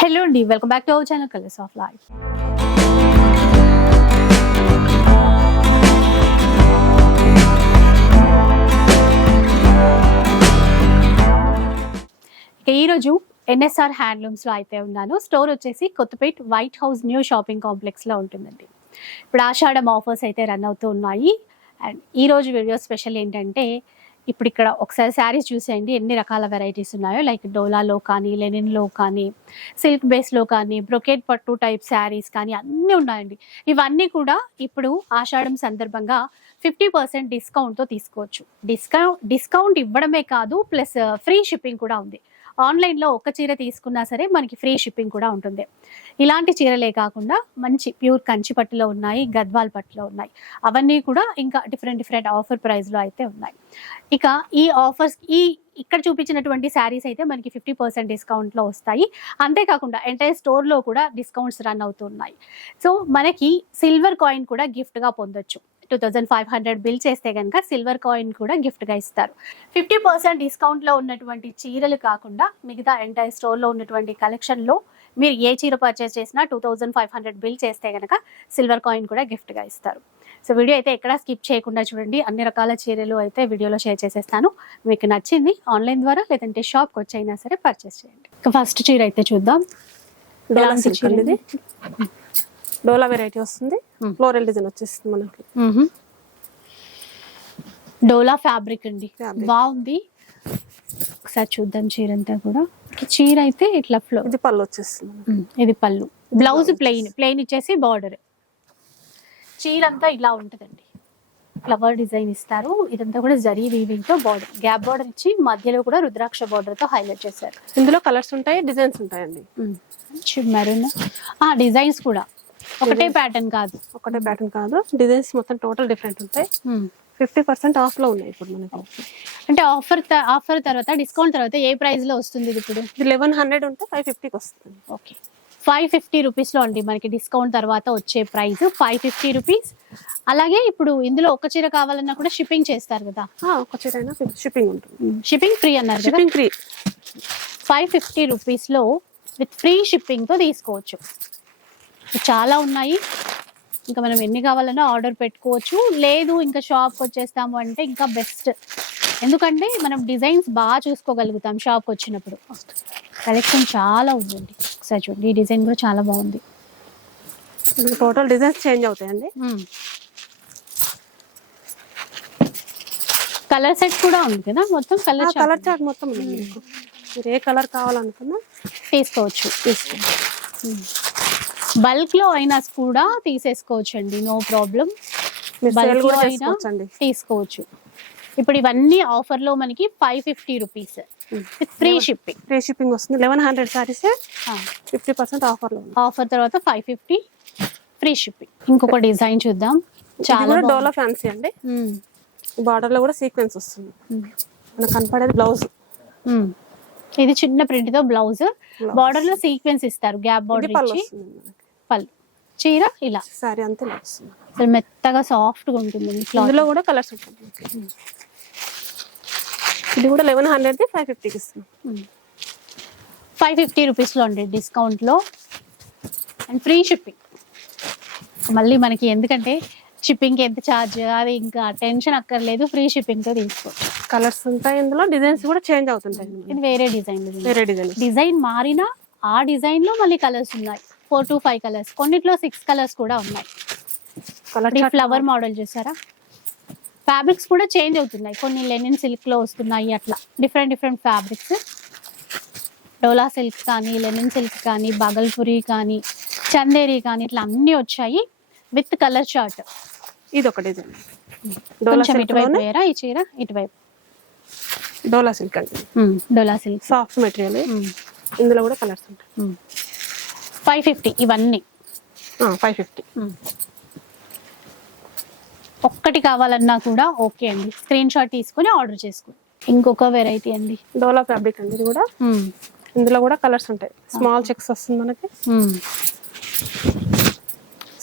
Hello అండి welcome back to our channel colours of life ఈరోజు NSR హ్యాండ్లూమ్స్లో అయితే ఉన్నాను. స్టోర్ వచ్చేసి Kothapet white house new shopping కాంప్లెక్స్లో ఉంటుందండి. ఇప్పుడు ఆషాఢం ఆఫర్స్ అయితే రన్ అవుతూ ఉన్నాయి. అండ్ ఈరోజు వీడియో స్పెషల్ ఏంటంటే ఇప్పుడు ఇక్కడ ఒకసారి శారీస్ చూసేయండి. ఎన్ని రకాల వెరైటీస్ ఉన్నాయో లైక్ డోలాలో కానీ లెనిన్లో కానీ సిల్క్ బేస్లో కానీ బ్రొకేట్ పట్టు టైప్ శారీస్ కానీ అన్నీ ఉన్నాయండి. ఇవన్నీ కూడా ఇప్పుడు ఆషాఢం సందర్భంగా ఫిఫ్టీ పర్సెంట్ డిస్కౌంట్తో తీసుకోవచ్చు. డిస్కౌంట్ డిస్కౌంట్ ఇవ్వడమే కాదు ప్లస్ ఫ్రీ షిప్పింగ్ కూడా ఉంది. ఆన్లైన్లో ఒక చీర తీసుకున్నా సరే మనకి ఫ్రీ షిప్పింగ్ కూడా ఉంటుంది. ఇలాంటి చీరలే కాకుండా మంచి ప్యూర్ కంచి పట్టులో ఉన్నాయి గద్వాల్ పట్టులో ఉన్నాయి. అవన్నీ కూడా ఇంకా డిఫరెంట్ డిఫరెంట్ ఆఫర్ ప్రైస్లో అయితే ఉన్నాయి. ఇక ఈ ఆఫర్స్ ఈ ఇక్కడ చూపించినటువంటి శారీస్ అయితే మనకి ఫిఫ్టీ పర్సెంట్ డిస్కౌంట్లో వస్తాయి. అంతేకాకుండా ఎంటైర్ స్టోర్లో కూడా డిస్కౌంట్స్ రన్ అవుతున్నాయి. సో మనకి సిల్వర్ కాయిన్ కూడా గిఫ్ట్గా పొందొచ్చు. Two thousand five hundred bill చేస్తే కనుక సిల్వర్ కాయిన్ కూడా గిఫ్ట్గా ఇస్తారు. ఫిఫ్టీ పర్సెంట్ డిస్కౌంట్లో ఉన్నటువంటి చీరలు కాకుండా మిగతా ఎంటైర్ స్టోర్లో ఉన్నటువంటి కలెక్షన్లో మీరు ఏ చీర పర్చేస్ చేసినా two thousand five hundred bill చేస్తే కనుక సిల్వర్ కాయిన్ కూడా గిఫ్ట్గా ఇస్తారు. సో వీడియో అయితే ఎక్కడా స్కిప్ చేయకుండా చూడండి. అన్ని రకాల చీరలు అయితే వీడియోలో షేర్ చేసేస్తాను. మీకు నచ్చింది ఆన్లైన్ ద్వారా లేదంటే షాప్కి వచ్చి అయినా సరే పర్చేస్ చేయండి. ఫస్ట్ చీర అయితే చూద్దాం. చీర ఇది. డోలా వెరైటీ వస్తుంది. ఫ్లోరల్ డిజైన్ వచ్చేస్తుంది మనకి. డోలా ఫ్యాబ్రిక్ అండి. బాగుంది. ఒకసారి చూద్దాం చీర అంతా కూడా చీర అయితే ఇట్లా ఫ్లో ఇది పళ్ళు వచ్చేస్తుంది. ఇది పళ్ళు. Blouse plain. ప్లెయిన్ ఇచ్చేసి బార్డర్. చీర అంతా ఇలా ఉంటుందండి. ఫ్లవర్ డిజైన్ ఇస్తారు. ఇదంతా కూడా జరీ వీవింగ్తో బార్డర్. గ్యాప్ బార్డర్ ఇచ్చి మధ్యలో కూడా రుద్రాక్ష బార్డర్తో హైలైట్ చేశారు. ఇందులో కలర్స్ ఉంటాయి డిజైన్స్ ఉంటాయండి. మెరూన్ ఆ డిజైన్స్ కూడా. ఒకటే ప్యాటర్న్ కాదు. ఒకటే ప్యాటర్న్ కాదు. డిజైన్స్ మొత్తం టోటల్ డిఫరెంట్ ఉంటాయి. ఫిఫ్టీ పర్సెంట్ ఆఫ్లో ఉన్నాయి ఇప్పుడు మనకి. అంటే ఆఫర్ ఆఫర్ తర్వాత డిస్కౌంట్ తర్వాత ఏ ప్రైస్లో వస్తుంది ఇది ఇప్పుడు? లెవెన్ హండ్రెడ్ ఉంటే ఫైవ్ ఫిఫ్టీకి వస్తుంది. ఓకే ఫైవ్ ఫిఫ్టీ రూపీస్లో అండి మనకి డిస్కౌంట్ తర్వాత వచ్చే ప్రైస్ ఫైవ్ ఫిఫ్టీ రూపీస్ అలాగే ఇప్పుడు ఇందులో ఒక చీర కావాలన్నా కూడా షిప్పింగ్ చేస్తారు కదా. ఒక చీర అయినా షిప్పింగ్ ఉంటుంది. షిప్పింగ్ ఫ్రీ అన్నారు షిప్పింగ్ ఫ్రీ ఫైవ్ ఫిఫ్టీ రూపీస్లో విత్ ఫ్రీ షిప్పింగ్తో తీసుకోవచ్చు. చాలా ఉన్నాయి. ఇంకా మనం ఎన్ని కావాలన్నా ఆర్డర్ పెట్టుకోవచ్చు. లేదు ఇంకా షాప్కి వచ్చేస్తాము అంటే ఇంకా బెస్ట్. ఎందుకంటే మనం డిజైన్స్ బాగా చూసుకోగలుగుతాం షాప్కి వచ్చినప్పుడు. కలెక్షన్ చాలా ఉందండి. ఒకసారి చూడండి. ఈ డిజైన్ కూడా చాలా బాగుంది. టోటల్ డిజైన్స్ చేంజ్ అవుతాయండి? కలర్ సెట్ కూడా ఉంది కదా? మొత్తం కలర్ కలర్ చార్ట్. మొత్తం మీరు ఏ కలర్ కావాలనుకున్నా తీసుకోవచ్చు. తీసుకోండి బల్క్లో అయినా కూడా తీసేసుకోవచ్చు అండి నో ప్రాబ్లం మీరు Bulk సేల్ కూడా లో అయినా తీసుకోవచ్చు. ఇప్పుడు ఇవన్నీ ఆఫర్లో మనకి five fifty rupees. Free shipping. Free shipping వస్తుంది. Eleven hundred saris fifty percent ఆఫర్లో ఆఫర్ తర్వాత ఫైవ్ ఫిఫ్టీ ఫ్రీ షిప్పింగ్. ఇంకొక డిజైన్ చూద్దాం. చాలా. డోలా ఫ్యాన్సీ అండి. బార్డర్లో కూడా సీక్వెన్స్ వస్తుంది. మనకు కనపడేది బ్లౌజ్. ఇది చిన్న ప్రింట్తో బ్లౌజ్. బార్డర్లో సీక్వెన్స్ ఇస్తారు. గ్యాప్ బార్డర్ ఇచ్చి. పళ్ళు చీర ఇలా. సారీ అంతా అసలు మెత్తగా సాఫ్ట్గా ఉంటుంది ఇందులో కూడా కలర్స్ ఉంటుంది. ఇది కూడా లెవెన్ హండ్రెడ్ ఫైవ్ ఫిఫ్టీకి ఇస్తున్నాం. ఫైవ్ ఫిఫ్టీ రూపీస్లో అండి డిస్కౌంట్లో. And free shipping. మళ్ళీ మనకి ఎందుకంటే షిప్పింగ్కి ఎంత ఛార్జ్ అది ఇంకా టెన్షన్ అక్కర్లేదు. ఫ్రీ షిప్పింగ్తో తీసుకోవచ్చు కలర్స్ ఉంటాయి ఇందులో. డిజైన్స్ కూడా చేంజ్ అవుతుంటాయి. ఇది వేరే డిజైన్. వేరే డిజైన్. డిజైన్ మారినా ఆ డిజైన్లో మళ్ళీ కలర్స్ ఉన్నాయి. Four to five colours. కొన్నిట్లో సిక్స్ కలర్స్ కూడా ఉన్నాయి. ఫ్లవర్ మోడల్ చూసారా? ఫ్యాబ్రిక్స్ కూడా చేంజ్ అవుతున్నాయి. కొన్ని లెనిన్ సిల్క్లో వస్తున్నాయి అట్లా. Different different fabrics. Dola silk కానీ లెనిన్ సిల్క్ కానీ బగల్పురి కానీ చందేరి కానీ ఇట్లా అన్నీ వచ్చాయి విత్ కలర్ చార్ట్. ఇది ఒక డిజైన్. కొంచెం సిల్క్ ఇటువైపు వేరా ఈ చీర? ఇటువైపు. Dola silk Dola silk. Soft material ఇందులో కూడా కలర్స్ ఉంటాయి. ఫైవ్ ఫిఫ్టీ ఇవన్నీ. Five fifty. ఒక్కటి కావాలన్నా కూడా ఓకే అండి. స్క్రీన్ షాట్ తీసుకొని ఆర్డర్ చేసుకోండి. ఇంకొక వెరైటీ అండి. డోలా ఫ్యాబ్రిక్ అండి ఇది కూడా. ఇందులో కూడా కలర్స్ ఉంటాయి. స్మాల్ చెక్స్ వస్తుంది మనకి.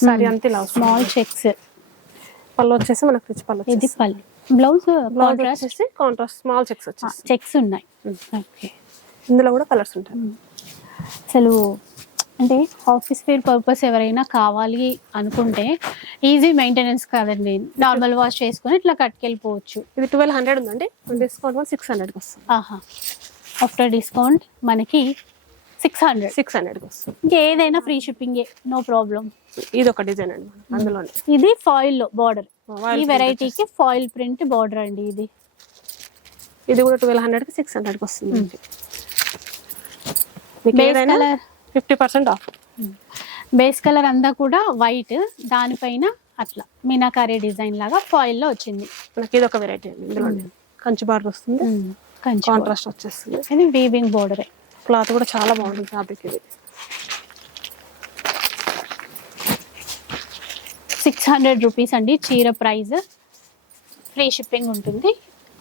సారీ అంతా ఇలా స్మాల్ చెక్స్. పళ్ళు వచ్చేసి మనకి రిచ్ పళ్ళు ఇది పళ్ళు. బ్లౌజ్ బ్లౌజ్ కాంట్రాస్ట్ వచ్చేసి కాంట్రాస్ట్ స్మాల్ చెక్స్ వచ్చేసి. చెక్స్ ఉన్నాయి. ఓకే. ఇందులో కూడా కలర్స్ ఉంటాయి. అసలు అంటే ఆఫీస్ వేర్ పర్పస్ ఎవరైనా కావాలి అనుకుంటే ఈజీ మెయింటెనెన్స్ కాదండి. నార్మల్ వాష్ చేసుకొని ఇట్లా కట్టుకెళ్ళిపోవచ్చు. ఇది ట్వెల్వ్ హండ్రెడ్ ఉందండి. డిస్కౌంట్ వన్ సిక్స్ హండ్రెడ్కి వస్తుంది. ఆహా. ఆఫ్టర్ డిస్కౌంట్ మనకి సిక్స్ హండ్రెడ్ సిక్స్ హండ్రెడ్కి వస్తుంది. ఇంకేదైనా ఫ్రీ షిప్పింగ్ నో ప్రాబ్లం ఇది ఒక డిజైన్ అండి అందులోనే. ఇది ఫాయిల్ బార్డర్ ఈ వెరైటీకి ఫాయిల్ ప్రింట్ బార్డర్ అండి ఇది. ఇది కూడా ట్వెల్వ్ హండ్రెడ్కి సిక్స్ హండ్రెడ్కి వస్తుంది మీకు ఏదైనా colour fifty percent off. Base colour అంతా కూడా వైట్ దానిపైన అట్లా మీనాకారీ డిజైన్ లాగా ఫాయిల్లో వచ్చింది. మనకి ఇది ఒక వెరైటీ అండి కంచి బార్డర్ వస్తుంది. కంచి కాంట్రాస్ట్ వచ్చేస్తుంది. ఇది వీవింగ్ బోర్డర్ క్లాత్ కూడా చాలా బాగుంటుంది ఫ్యాబ్రిక్ ఇది. సిక్స్ హండ్రెడ్ రూపీస్ అండి చీర ప్రైస్. ఫ్రీ షిప్పింగ్ ఉంటుంది.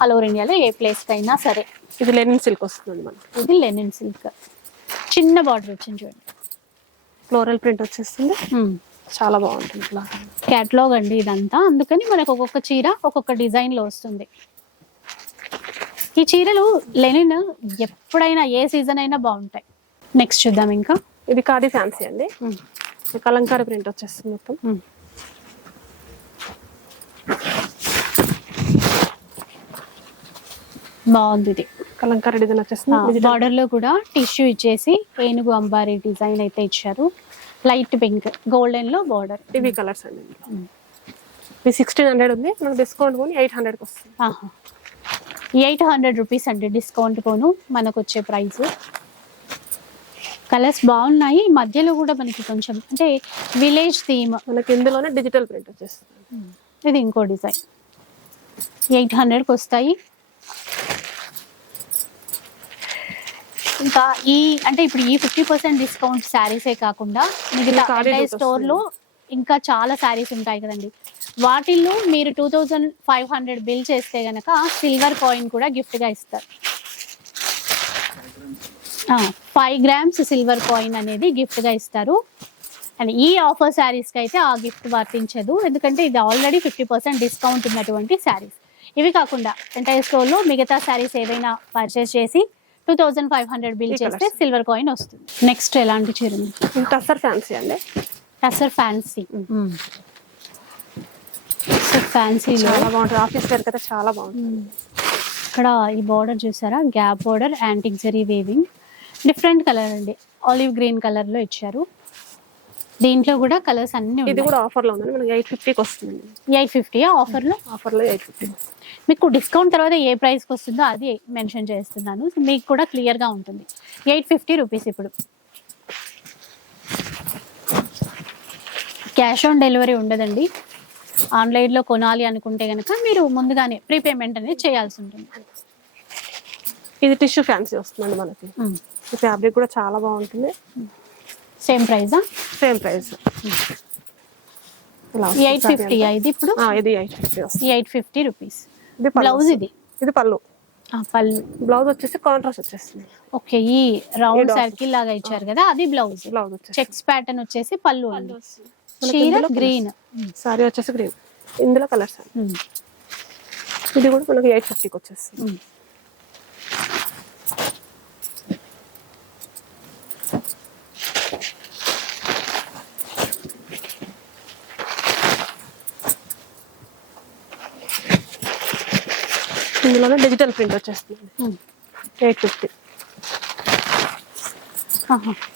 ఆల్ ఓవర్ ఇండియాలో ఏ ప్లేస్కి అయినా సరే. ఇది లెనిన్ సిల్క్ వస్తుంది మనకి. ఇది లెనిన్ సిల్క్. చిన్న బార్డర్ వచ్చింది చూడండి. ఫ్లోరల్ ప్రింట్ వచ్చేస్తుంది. చాలా బాగుంటుంది క్యాటలాగ్ అండి ఇదంతా. అందుకని మనకు ఒక్కొక్క చీర ఒక్కొక్క డిజైన్లో వస్తుంది. ఈ చీరలు లెనిన్ ఎప్పుడైనా ఏ సీజన్ అయినా బాగుంటాయి. నెక్స్ట్ చూద్దాం ఇంకా. ఇది కాది ఫ్యాన్సీ అండి. ఇది కలంకారీ ప్రింట్ వచ్చేస్తుంది మొత్తం. బాగుంది ఇది. కలంకారీ డిజైన్ Digital- బార్డర్లో కూడా టిష్యూ ఇచ్చేసి ఏనుగు అంబారీ డిజైన్ అయితే ఇచ్చారు. లైట్ పింక్ గోల్డెన్లో బార్డర్ ఇవి కలర్స్ అండి. ఇది సిక్స్టీన్ హండ్రెడ్ ఉంది. మనకు డిస్కౌంట్ పోనీ ఎయిట్ హండ్రెడ్కి వస్తుంది. ఎయిట్ హండ్రెడ్ రూపీస్ అండి డిస్కౌంట్ పోను మనకు వచ్చే ప్రైస్ కలర్స్ బాగున్నాయి. మధ్యలో కూడా మనకి కొంచెం అంటే విలేజ్ థీమ్ మనకి ఇందులోనే డిజిటల్ ప్రింట్ వచ్చేస్తుంది. ఇది ఇంకో డిజైన్ ఎయిట్ హండ్రెడ్కి వస్తాయి. ఇంకా ఈ అంటే ఇప్పుడు ఈ ఫిఫ్టీ పర్సెంట్ డిస్కౌంట్ శారీసే కాకుండా మిగతా వస్తుంది. స్టోర్లో ఇంకా చాలా శారీస్ ఉంటాయి కదండి. వాటిల్లో మీరు two thousand five hundred bill చేస్తే గనక సిల్వర్ కాయిన్ కూడా గిఫ్ట్గా ఇస్తారు. ఫైవ్ గ్రామ్స్ సిల్వర్ కాయిన్ అనేది గిఫ్ట్గా ఇస్తారు. అండ్ ఈ ఆఫర్ శారీస్కి అయితే ఆ గిఫ్ట్ వర్తించదు. ఎందుకంటే ఇది ఆల్రెడీ ఫిఫ్టీ పర్సెంట్ డిస్కౌంట్ ఉన్నటువంటి శారీస్ ఇవి కాకుండా ఎంటైర్ స్టోర్లో మిగతా శారీస్ ఏవైనా పర్చేస్ చేసి two thousand five hundred bill చేస్తే. సిల్వర్ కాయిన్ వస్తుంది. నెక్స్ట్ ఎలాంటి చీర టస్సర్ ఫ్యాన్సీ అండి. టసర్ ఫ్యాన్సీ ఫ్యాన్సీలో చాలా బాగుంటుంది. ఆఫీస్ వేర్ అయితే చాలా బాగుంటుంది. ఇక్కడ ఈ బార్డర్ చూసారా? Gap border antique zari weaving different colour అండి. ఆలివ్ గ్రీన్ కలర్లో ఇచ్చారు. దీంట్లో కూడా కలర్స్ అన్ని ఇది కూడా ఆఫర్లో ఉందండి. మనకి ఎయిట్ ఫిఫ్టీకి వస్తుంది. ఎయిట్ ఫిఫ్టీ ఆఫర్లో ఆఫర్లో ఎయిట్ ఫిఫ్టీ. మీకు డిస్కౌంట్ తర్వాత ఏ ప్రైస్కి వస్తుందో అది మెన్షన్ చేస్తున్నాను. మీకు కూడా క్లియర్గా ఉంటుంది. ఎయిట్ ఫిఫ్టీ రూపీస్ ఇప్పుడు. క్యాష్ ఆన్ డెలివరీ ఉండదండి. ఆన్లైన్లో కొనాలి అనుకుంటే కనుక మీరు ముందుగానే ప్రీపేమెంట్ అనేది చేయాల్సి ఉంటుంది. ఇది టిష్యూ ఫ్యాన్సీ వస్తుందండి మనకి. ఫ్యాబ్రిక్ కూడా చాలా బాగుంటుంది. సేమ్ ప్రైజా సేమ్ ప్రైస్ ఎయిట్ ఫిఫ్టీ ఇది ఇప్పుడు? ఇది ఎయిట్ ఫిఫ్టీ వస్తుంది. ఎయిట్ ఫిఫ్టీ రూపీస్ ఇది బ్లౌజ్. ఇది? ఇది పళ్ళు. ఆ, పళ్ళు. బ్లౌజ్ వచ్చేసి కాంట్రాస్ట్ వచ్చేస్తుంది. ఓకే ఈ రౌండ్. సర్కిల్ లాగా ఇచ్చారు కదా అది బ్లౌజ్ బ్లౌజ్ వచ్చేసి. చెక్స్ ప్యాటర్న్ వచ్చేసి పళ్ళు చీర గ్రీన్ సారీ వచ్చేసి గ్రీన్ ఇందులో కలర్స్ ఇది కూడా మనకి ఎయిట్ ఫిఫ్టీకి వచ్చేస్తుంది. ఇందులోనే డిజిటల్ ప్రింట్ వచ్చేస్తుంది. Eight fifty.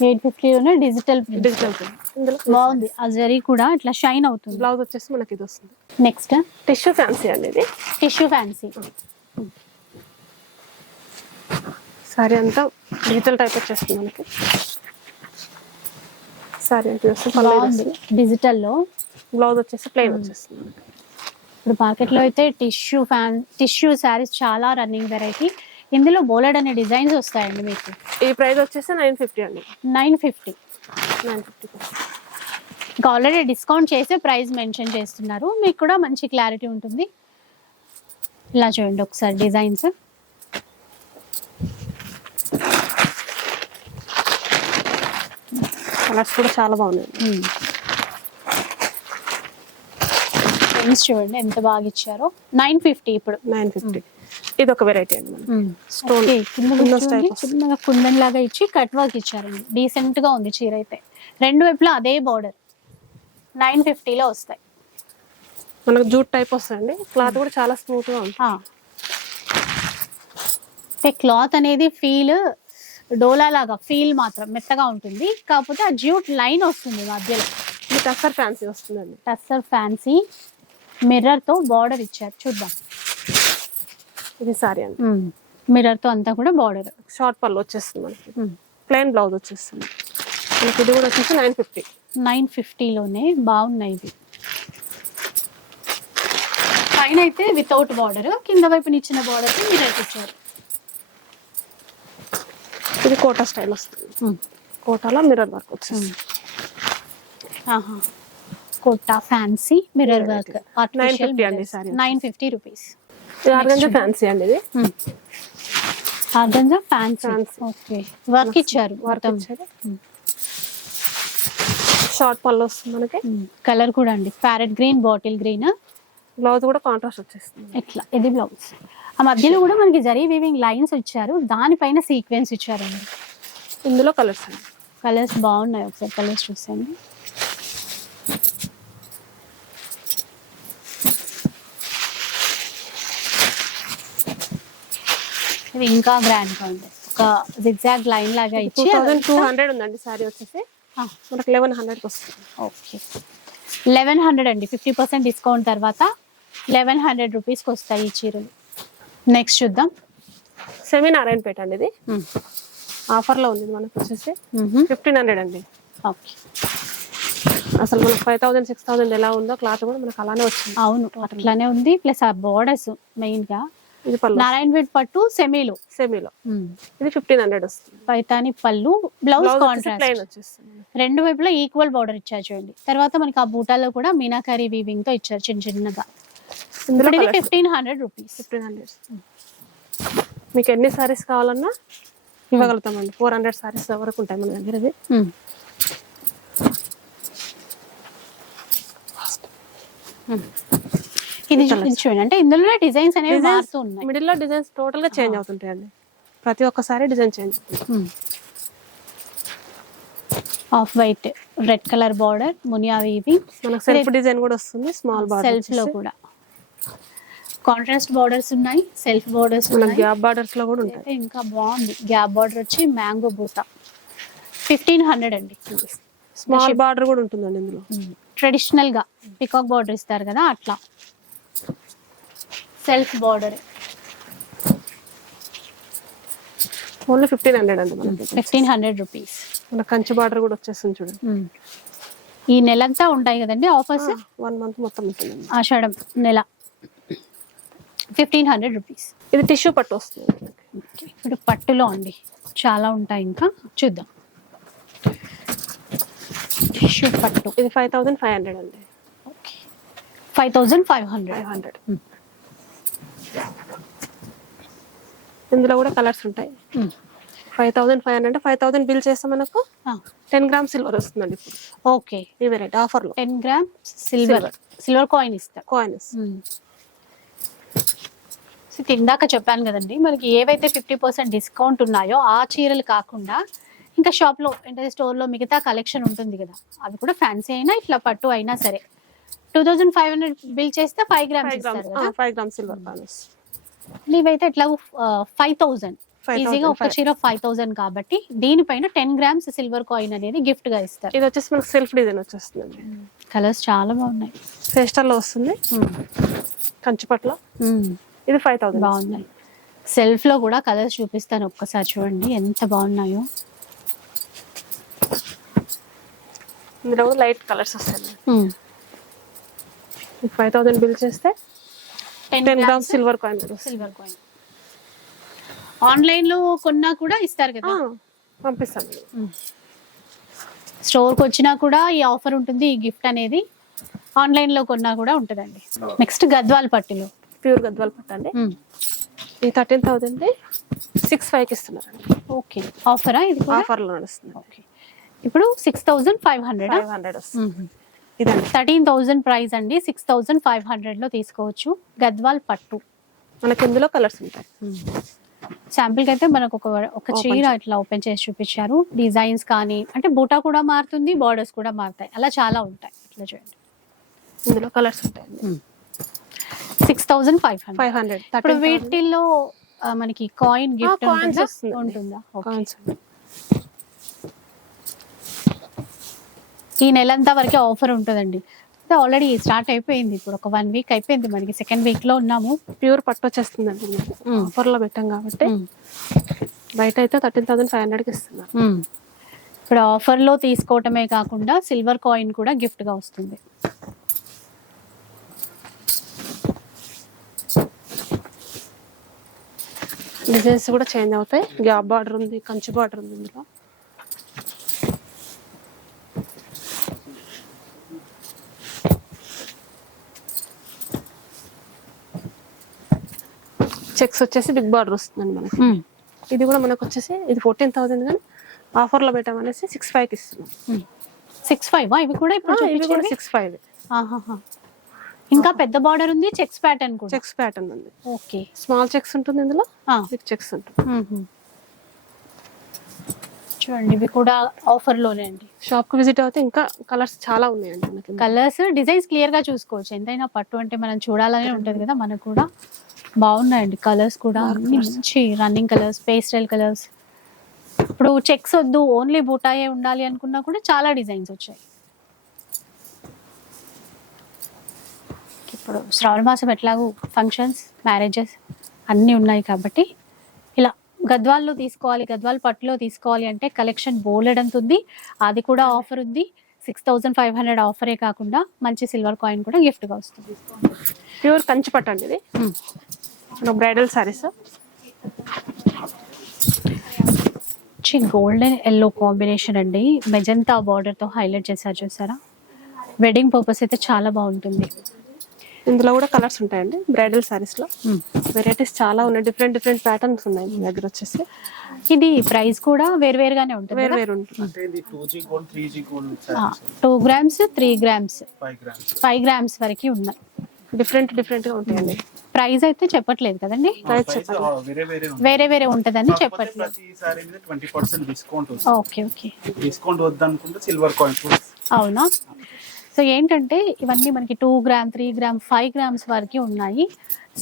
ఎయిట్ ఫిఫ్టీలోనే డిజిటల్ ప్రింట్ డిజిటల్ ప్రింట్ ఇందులో బాగుంది. ఆ జరీ కూడా ఇట్లా షైన్ అవుతుంది. బ్లౌజ్ వచ్చేసి మనకి ఇది వస్తుంది. నెక్స్ట్ టిష్యూ ఫ్యాన్సీ అండి ఇది. టిష్యూ ఫ్యాన్సీ సారీ అంతా డిజిటల్ టైప్ వచ్చేస్తుంది మనకి. సారీ అంటే. డిజిటల్లో బ్లౌజ్ వచ్చేసి ప్లెయిన్ వచ్చేస్తుంది. ఇప్పుడు మార్కెట్లో అయితే టిష్యూ ఫ్యాన్ టిష్యూ శారీస్ చాలా రన్నింగ్ వెరైటీ ఇందులో బోలెడ్ అనే డిజైన్స్ వస్తాయండి మీకు. ఈ ప్రైస్ వచ్చేసి నైన్ ఫిఫ్టీ అండి. Nine fifty. Nine fifty. ఇంకా ఆల్రెడీ డిస్కౌంట్ చేసే ప్రైస్ మెన్షన్ చేస్తున్నారు. మీకు కూడా మంచి క్లారిటీ ఉంటుంది. ఇలా చూడండి ఒకసారి డిజైన్స్. కలర్స్ కూడా చాలా బాగున్నాయి. ఫ్రెండ్స్ చూడండి ఎంత బాగా ఇచ్చారో. నైన్ ఫిఫ్టీ ఇప్పుడు. Nine fifty. ఇది ఒక వెరైటీ అండి వస్తుంది. చిన్నగా కుందన్ లాగా ఇచ్చి కట్ వర్క్ ఇచ్చారండి. డీసెంట్గా ఉంది చీర అయితే. రెండు వైపులా అదే బార్డర్ నైన్ ఫిఫ్టీలో వస్తాయి. మనకు జూట్ టైప్ వస్తుందండి క్లాత్ కూడా చాలా స్మూత్గా ఉంటుంది. ఆ. అంటే క్లాత్ అనేది ఫీల్ డోలా లాగా ఫీల్ మాత్రం మెత్తగా ఉంటుంది. కాకపోతే ఆ జ్యూట్ లైన్ వస్తుంది మధ్యలో. టస్సర్ ఫ్యాన్సీ వస్తుందండి. టస్సర్ ఫ్యాన్సీ మిర్రర్తో బార్డర్ ఇచ్చారు. చూద్దాం. ఇది సారీ అండి. మిర్రర్తో అంతా కూడా బార్డర్. షార్ట్ పళ్ళు వచ్చేస్తుంది మనకి. ప్లెయిన్ బ్లౌజ్ వచ్చేస్తుంది. మనకి ఇది కూడా వచ్చేసి నైన్ ఫిఫ్టీ. నైన్ ఫిఫ్టీలోనే బాగున్నాయి ఇవి పైన అయితే వితౌట్ బార్డర్ కింద వైపున ఇచ్చిన బార్డర్ మిర్రర్ ఇచ్చారు. ఇది కోటా స్టైల్ వస్తుంది. కోటాలో మిర్రర్ వర్క్ వచ్చేస్తుంది. ఆహా. కోటా ఫ్యాన్సీ మిర్రర్ వర్క్ 950 అండి sari. Nine fifty rupees. Fancy అండి ఇది? Organza fancy. ఓకే. వర్క్ ఇచ్చారు వర్క్ మొత్తం. ఇచ్చారు. షార్ట్ పళ్ళు వస్తుంది మనకి. కలర్ కూడా అండి. Parrot green bottle green. Blouse కూడా కాంట్రాస్ట్ వచ్చేస్తుంది. ఇట్లా ఇది బ్లౌజ్. ఆ మధ్యలో కూడా మనకి జరీ వీవింగ్ లైన్స్ ఇచ్చారు. దానిపైన సీక్వెన్స్ ఇచ్చారండి. ఇందులో కలర్స్ అండి. కలర్స్ బాగున్నాయి ఒకసారి. కలర్స్ చూసండి ఇది ఇంకా గ్రాండ్గా ఉంది ఒక జిగ్జాగ్ లైన్ లాగా టూ ఇచ్చి థౌసండ్ టూ హండ్రెడ్ ఉందండి సారీ వచ్చేసి. మనకి లెవెన్ హండ్రెడ్కి వస్తుంది. ఓకే. లెవెన్ హండ్రెడ్ అండి. ఫిఫ్టీ పర్సెంట్ డిస్కౌంట్ తర్వాత లెవెన్ హండ్రెడ్ రూపీస్కి వస్తాయి ఈ చీరలు. నెక్స్ట్ చూద్దాం. సెమీ నారాయణపేట అండి ఇది. ఆఫర్లో ఉంది ఇది మనకి వచ్చేసి. ఫిఫ్టీన్ హండ్రెడ్ అండి. ఓకే. అసలు మనకి ఫైవ్ థౌసండ్ సిక్స్ థౌసండ్ ఎలా ఉందో క్లాత్ కూడా మనకు అలానే వచ్చింది. అవును అట్లానే ఉంది. ప్లస్ ఆ బోర్డర్స్ మెయిన్గా నారాయణపేట్ పట్టు సెమీలో. సెమీలో. ఇది ఫిఫ్టీన్ హండ్రెడ్ వస్తుంది. పైతాని పళ్ళు బ్లౌజ్ కాంట్రాస్ట్ రెండు వైపులా ఈక్వల్ బార్డర్ ఇచ్చారు చూడండి. తర్వాత మనకి ఆ బూటాలో కూడా మీనాకారి వీవింగ్తో ఇచ్చారు చిన్న చిన్నగా. Fifteen hundred rupees fifteen hundred మీకు ఎన్ని సారీస్ కావాలన్నా ఇవ్వగలుగుతామండి. ఫోర్ హండ్రెడ్ సారీస్ వరకు ఉంటాయి మన దగ్గర ఇది ఇది చూడండి అంటే ఇందులోనే డిజైన్స్ అనేవి మారుతూ ఉన్నాయి. మిడిల్లో డిజైన్స్ టోటల్గా చేంజ్ అవుతుంటాయండి ప్రతి ఒక్కసారి డిజైన్ చేంజ్ అవుతుంది. Off white red colour border Muniya weaving మనకు సెల్ఫ్ డిజైన్ కూడా వస్తుంది స్మాల్ బార్డర్ సెల్ఫ్లో కూడా. కాంట్రాస్ట్ బార్డర్స్ ఉన్నాయి సెల్ఫ్ బార్డర్స్ ఉన్నాయి. గ్యాప్ బార్డర్స్లో కూడా ఉంటాయి. ఇంకా బాగుంది. గ్యాప్ బార్డర్ వచ్చి మ్యాంగో బూటా ఫిఫ్టీన్ హండ్రెడ్ అండి. స్మాల్ బార్డర్ కూడా ఉంటుందండి ఇందులో. ట్రెడిషనల్గా పికాక్ బార్డర్ ఇస్తారు కదా అట్లా. Self border. Only fifteen hundred అండి మనకి. Fifteen hundred rupees. మన కంచి బార్డర్ కూడా వచ్చేస్తుంది చూడండి ఈ నెలంతా ఉంటాయి కదండి ఆఫర్స్? వన్ మంత్ మొత్తం ఉంటుందండి ఆషాఢం నెల. Fifteen hundred rupees. ఇది టిష్యూ పట్టు వస్తుంది. ఇప్పుడు పట్టులో అండి. చాలా ఉంటాయి ఇంకా. చూద్దాం. టిష్యూ పట్టు. ఇది ఫైవ్ థౌసండ్ ఫైవ్ హండ్రెడ్ అండి. Okay. Five thousand five hundred. Hundred. ఇందులో కూడా కలర్స్ ఉంటాయి. Five thousand five hundred five thousand bill చేస్తే మనకు టెన్ గ్రామ్ సిల్వర్ వస్తుందండి ఓకే. ఈ వెరైటీ ఆఫర్లో ten gram silver. Silver. Coin ఇస్తారు కాయిన్స్ ఇది ఇందాక చెప్పాను కదండి. మనకి ఏవైతే ఫిఫ్టీ పర్సెంట్ డిస్కౌంట్ ఉన్నాయో ఆ చీరలు కాకుండా ఇంకా షాప్లో అంటే స్టోర్లో మిగతా కలెక్షన్ ఉంటుంది కదా. అవి కూడా ఫ్యాన్సీ అయినా ఇట్లా పట్టు అయినా సరే. Two thousand five hundred bill చేస్తే five grams five grams. Silver coins ఇవైతే ఎట్లా ఫైవ్ థౌజండ్ 5,000, ఈజీగా ఒక. చీర ఫైవ్ థౌజండ్ కాబట్టి దీనిపైన టెన్ గ్రామ్స్ సిల్వర్ కాయిన్ అనేది గిఫ్ట్గా ఇస్తారు. ఇది వచ్చేసి మనకు సెల్ఫ్ డిజైన్ వచ్చేస్తుందండి. కలర్స్ చాలా బాగున్నాయి. ఫెస్టల్లో వస్తుంది. కంచిపట్లో ఇది ఫైవ్ థౌసండ్ బాగున్నాయి. సెల్ఫ్లో కూడా కలర్స్ చూపిస్తాను ఒక్కసారి చూడండి ఎంత బాగున్నాయో. ఇందులో లైట్ కలర్స్ వస్తాయి ఫైవ్ థౌసండ్ బిల్ చేస్తే ten gram silver coin silver coin. ఆన్లైన్లో కొన్నా కూడా ఇస్తారు కదా? పంపిస్తాను స్టోర్కి వచ్చినా కూడా ఈ ఆఫర్ ఉంటుంది ఈ గిఫ్ట్ అనేది. ఆన్లైన్లో కొన్నా కూడా ఉంటుందండి. నెక్స్ట్ గద్వాల్ పట్టులు. ప్యూర్ గద్వాల్ పట్టండి ఈ థర్టీన్ థౌసండ్ సిక్స్ ఫైవ్కి ఇస్తున్నారండి. ఓకే. ఆఫరా ఇది కూడా? ఆఫర్లో నడుస్తుంది. ఓకే. ఇప్పుడు six thousand five hundred? Five hundred వస్తుంది. ఇదండి. థర్టీన్ థౌజండ్ ప్రైస్ అండి. సిక్స్ థౌజండ్ ఫైవ్ హండ్రెడ్లో తీసుకోవచ్చు. గద్వాల్ పట్టు. మనకి ఇందులో కలర్స్ ఉంటాయి. శాంపిల్కి అయితే మనకు ఒక ఒక చీర ఇట్లా ఓపెన్ చేసి చూపించారు. డిజైన్స్ కానీ అంటే బూటా కూడా మారుతుంది బార్డర్స్ కూడా మారుతాయి. అలా చాలా ఉంటాయి. ఇట్లా చూడండి. ఇందులో కలర్స్ ఉంటాయండి six thousand five hundred. Five hundred. ఇప్పుడు వీటిల్లో మనకి కాయిన్ గిఫ్ట్ ఉంటుందా. కాయిన్స్ ఈ నెలంతా వరకు ఆఫర్ ఉంటుందండి. ఆల్రెడీ స్టార్ట్ అయిపోయింది. ఇప్పుడు ఒక వన్ వీక్ అయిపోయింది మనకి. సెకండ్ వీక్లో ఉన్నాము. ప్యూర్ పట్టు వచ్చేస్తుందండి. ఆఫర్లో పెట్టాం కాబట్టి. బయట అయితే థర్టీన్ థౌసండ్ ఫైవ్ హండ్రెడ్కి ఇస్తున్నారు. ఇప్పుడు ఆఫర్లో తీసుకోవటమే కాకుండా సిల్వర్ కాయిన్ కూడా గిఫ్ట్గా వస్తుంది. డిజైన్స్ కూడా చేంజ్ అవుతాయి. గ్యాప్ బార్డర్ ఉంది కంచి బార్డర్ ఉంది ఇందులో. చెక్స్ వచ్చేసి బిగ్ బార్డర్ వస్తుందండి మనకి. ఇది కూడా మనకు వచ్చేసి ఇది ఫోర్టీన్ థౌసండ్ కానీ ఆఫర్లో పెట్టామనేసి సిక్స్ ఫైవ్కి ఇస్తున్నాం. సిక్స్ ఫైవ్ ఇవి కూడా ఇప్పుడు ఇవి కూడా? Six five. ఇంకా పెద్ద బార్డర్ ఉంది చెక్స్ ప్యాటర్న్ కూడా చెక్స్ ప్యాటర్న్ ఉంది ఓకే స్మాల్ చెక్స్ ఉంటుంది ఇందులో. బిగ్ చెక్స్ ఉంటుంది. చూడండి ఇవి కూడా ఆఫర్లోనే అండి షాప్కి విజిట్ అవుతే ఇంకా కలర్స్ చాలా ఉన్నాయండి మనకి కలర్స్ డిజైన్స్ క్లియర్గా చూసుకోవచ్చు ఎంతైనా పట్టు అంటే మనం చూడాలనే ఉంటది కదా మనకు కూడా బాగున్నాయండి కలర్స్ కూడా. మంచి రన్నింగ్ కలర్స్ పేస్టల్ కలర్స్. ఇప్పుడు చెక్స్ వద్దు ఓన్లీ బూటాయే ఉండాలి అనుకున్నా కూడా చాలా డిజైన్స్ వచ్చాయి. ఇప్పుడు శ్రావణ మాసం ఎట్లాగూ ఫంక్షన్స్ మ్యారేజెస్ అన్నీ ఉన్నాయి కాబట్టి ఇలా గద్వాల్లో తీసుకోవాలి గద్వాల్ పట్టులో తీసుకోవాలి అంటే కలెక్షన్ బోలెడంత ఉంది. అది కూడా ఆఫర్ ఉంది. సిక్స్ థౌజండ్ ఫైవ్ హండ్రెడ్ ఆఫరే కాకుండా మంచి సిల్వర్ కాయిన్ కూడా గిఫ్ట్గా వస్తుంది. ప్యూర్ కంచి పట్టు అండి ఇది? బ్రైడల్ సారీస్ మంచి గోల్డెన్ ఎల్లో కాంబినేషన్ అండి. మెజంతా బార్డర్తో హైలైట్ చేశారు చూసారా? వెడ్డింగ్ పర్పస్ అయితే చాలా బాగుంటుంది. ఇందులో కూడా కలర్స్ ఉంటాయండి బ్రైడల్ సారీస్లో. వెరైటీస్ చాలా ఉన్నాయి డిఫరెంట్ డిఫరెంట్ ప్యాటర్న్స్ ఉన్నాయి మీ దగ్గర వచ్చేసి. ఇది ప్రైస్ కూడా వేరువేరుగానే ఉంటుంది వేరు వేరు ఉంటుంది. Two gold gold grams three grams five grams వరకు ఉన్నాయి. డిఫరెంట్ డిఫరెంట్గా ఉంటాయండి. ప్రైస్ అయితే చెప్పట్లేదు కదండి? వేరే వేరే ఉంది. వేరే వేరే ఉంటుందని చెప్పట్లేదు. ప్రతి సారీ మీద ట్వంటీ పర్సెంట్ డిస్కౌంట్ వస్తుంది. Okay okay. డిస్కౌంట్ వద్దనుకుంటే సిల్వర్ కాయిన్స్ అవునా? సో ఏంటంటే ఇవన్నీ మనకి two gram three gram five grams వరకు ఉన్నాయి.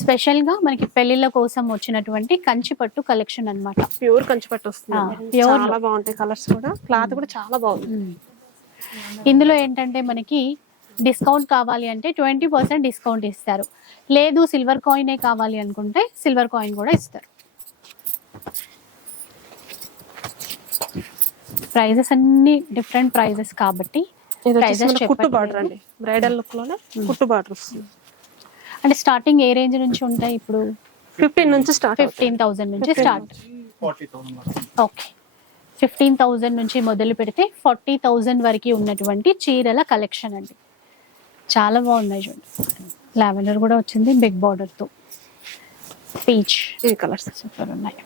స్పెషల్గా మనకి పెళ్ళిళ్ళ కోసం వచ్చినటువంటి కంచి పట్టు కలెక్షన్ అన్నమాట. ప్యూర్ కంచి పట్టు వస్తుంది చాలా బాగుంటాయి కలర్స్ కూడా. క్లాత్ కూడా చాలా బాగుంది. ఇందులో ఏంటంటే మనకి డిస్కౌంట్ కావాలి అంటే ట్వంటీ పర్సెంట్ డిస్కౌంట్ ఇస్తారు. లేదు సిల్వర్ కాయినే కావాలి అనుకుంటే సిల్వర్ కాయిన్ కూడా ఇస్తారు. ప్రైజెస్ అన్ని డిఫరెంట్ ప్రైజెస్ కాబట్టి ఇది వచ్చేసి ప్రైజెస్ మనకు కుట్టు బార్డర్ అండి. బ్రైడల్ లుక్లోనే కుట్టు బార్డర్ వస్తుంది. అంటే స్టార్టింగ్ ఏ రేంజ్ నుంచి ఉంటాయి ఇప్పుడు? ఫిఫ్టీన్ నుంచి స్టార్ట్ ఫిఫ్టీన్ థౌసండ్ నుంచి start. Thousand okay. Fifteen thousand నుంచి మొదలు పెడితే ఫార్టీ థౌజండ్ వరకు ఉన్నటువంటి చీరల కలెక్షన్ అండి. చాలా బాగున్నాయి చూడండి లావెండర్ కూడా వచ్చింది బిగ్ బార్డర్తో. పీచ్ ఈ కలర్స్. సూపర్ ఉన్నాయి.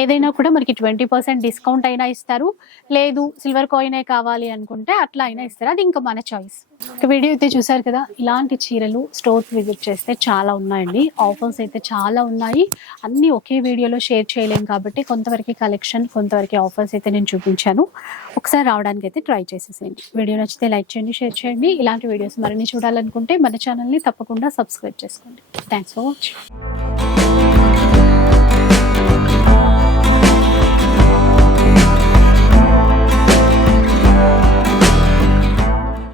ఏదైనా కూడా మనకి ట్వంటీ పర్సెంట్ డిస్కౌంట్ అయినా ఇస్తారు. లేదు సిల్వర్ కాయినే కావాలి అనుకుంటే అట్లా అయినా ఇస్తారు. అది ఇంకా మన చాయిస్ ఒక వీడియో అయితే చూసారు కదా ఇలాంటి చీరలు స్టోర్స్ విజిట్ చేస్తే చాలా ఉన్నాయండి. ఆఫర్స్ అయితే చాలా ఉన్నాయి. అన్నీ ఒకే వీడియోలో షేర్ చేయలేం కాబట్టి కొంతవరకు కలెక్షన్ కొంతవరకు ఆఫర్స్ అయితే నేను చూపించాను. ఒకసారి రావడానికి అయితే ట్రై చేసేసేయండి. వీడియో నచ్చితే లైక్ చేయండి షేర్ చేయండి. ఇలాంటి వీడియోస్ మరిన్ని చూడాలనుకుంటే మన ఛానల్ని తప్పకుండా సబ్స్క్రైబ్ చేసుకోండి. Thanks for watching